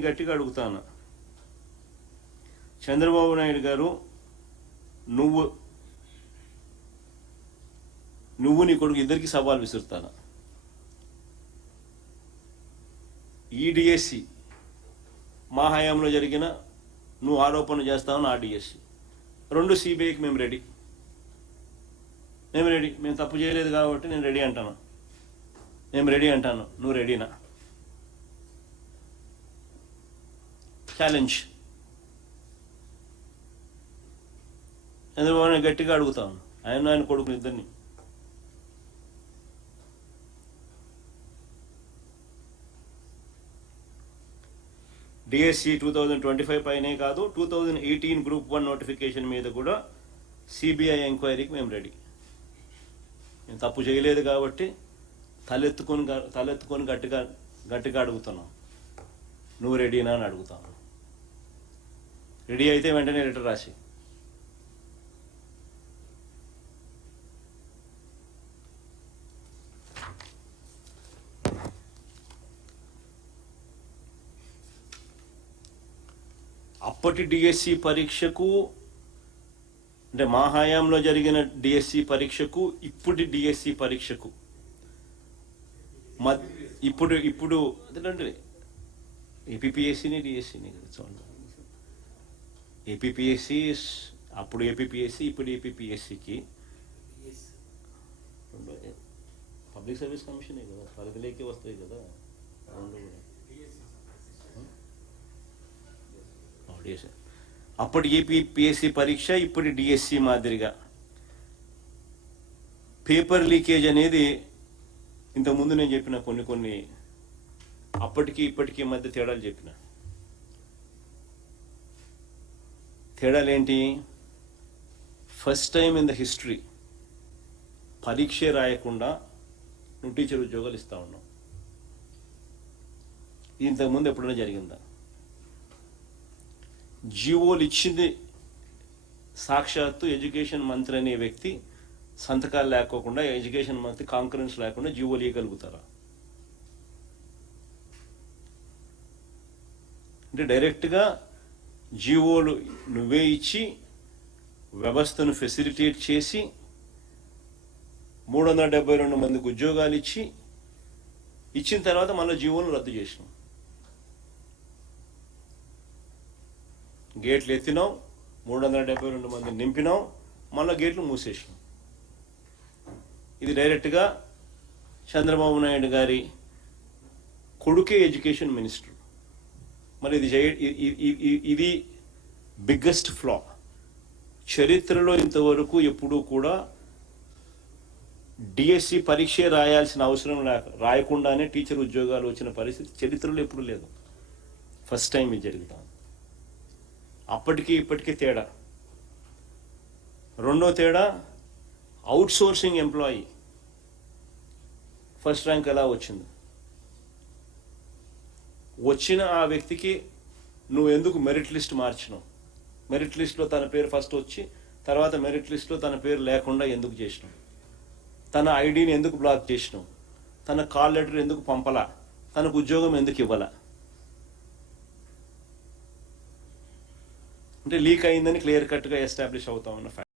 నేను గట్టిగా అడుగుతాను, చంద్రబాబు నాయుడు గారు, నువ్వు నీ కొడుకు ఇద్దరికి సవాల్ విసురుతాను. ఈ డిఎస్సి మా హయాంలో జరిగిన నువ్వు ఆరోపణలు చేస్తావు, ఆ డిఎస్సి రెండు సిబిఐకి మేము రెడీ. మేము తప్పు చేయలేదు కాబట్టి నేను రెడీ అంటాను. నువ్వు రెడీనా? ఛాలెంజ్. చంద్రబాబు నాయుడు గట్టిగా అడుగుతాను, ఆయన కొడుకుని ఇద్దరిని. డిఎస్సి 2025 పైనే కాదు, 2018 గ్రూప్ 1 నోటిఫికేషన్ మీద కూడా సిబిఐ ఎంక్వైరీకి మేము రెడీ. మేము తప్పు చేయలేదు కాబట్టి తలెత్తుకొని గట్టిగా అడుగుతున్నాం, నువ్వు రెడీనా అని అడుగుతాను. రెడీ అయితే వెంటనే లెటర్ రాసి అప్పటి డిఎస్సి పరీక్షకు, అంటే మా హయాంలో జరిగిన డిఎస్సి పరీక్షకు, ఇప్పుడు డిఎస్సి పరీక్షకు ఇప్పుడు అదేంటే ఏపీపీఎస్సీని డిఎస్సిని చూడండి. ఏపీపీఎస్సీ అప్పుడు ఏపీపీఎస్సీ, ఇప్పుడు ఏపీపీఎస్సీకి పబ్లిక్ సర్వీస్ కమిషనే కదా, పరిధిలోకి వస్తాయి కదా రెండు కూడా. అప్పటి ఏపీపీఎస్సీ పరీక్ష, ఇప్పుడు డిఎస్సి మాదిరిగా పేపర్ లీకేజ్ అనేది ఇంతకుముందు నేను చెప్పిన కొన్ని అప్పటికి ఇప్పటికీ మధ్య తేడాలు చెప్పిన. తేడాలేంటి? First time in the history పరీక్ష రాయకుండా నువ్వు టీచర్ ఉద్యోగాలు ఇస్తా ఉన్నావు. ఇంతకుముందు ఎప్పుడైనా జరిగిందా? జీవోలు ఇచ్చింది సాక్షాత్తు ఎడ్యుకేషన్ మంత్రి అనే వ్యక్తి సంతకాలు లేకోకుండా, ఎడ్యుకేషన్ మంత్రి కాంకరెన్స్ లేకుండా జీవోలు ఇవ్వగలుగుతారా? అంటే డైరెక్ట్గా జీవోలు నువ్వే ఇచ్చి వ్యవస్థను ఫెసిలిటేట్ చేసి 372 మందికి ఉద్యోగాలు ఇచ్చిన తర్వాత మళ్ళీ జీవోలు రద్దు చేసినాం. గేట్లు ఎత్తినాం, 372 మందిని నింపినాం, మళ్ళీ గేట్లు మూసేసినాం. ఇది డైరెక్ట్గా చంద్రబాబు నాయుడు గారి కొడుకే ఎడ్యుకేషన్ మినిస్టర్. మరి ఇది బిగ్గెస్ట్ ఫ్లా. చరిత్రలో ఇంతవరకు ఎప్పుడూ కూడా డిఎస్సి పరీక్ష రాయాల్సిన అవసరం రాయకుండానే టీచర్ ఉద్యోగాలు వచ్చిన పరిస్థితి చరిత్రలో ఎప్పుడూ లేదు. ఫస్ట్ టైం ఇది జరుగుతుంది. అప్పటికి ఇప్పటికీ తేడా. రెండో తేడా, out sourcing employee first rank ఎలా వచ్చింది? వచ్చిన ఆ వ్యక్తికి నువ్వు ఎందుకు మెరిట్ లిస్ట్ మార్చినావు? మెరిట్ లిస్ట్లో తన పేరు ఫస్ట్ వచ్చి తర్వాత మెరిట్ లిస్ట్లో తన పేరు లేకుండా ఎందుకు చేసినావు? తన ఐడిని ఎందుకు బ్లాక్ చేసినావు? తన కాల్ లెటర్ ఎందుకు పంపలా? తనకు ఉద్యోగం ఎందుకు ఇవ్వాలా? అంటే లీక్ అయిందని క్లియర్ కట్గా ఎస్టాబ్లిష్ అవుతా ఉన్న ఫ్యాక్ట్.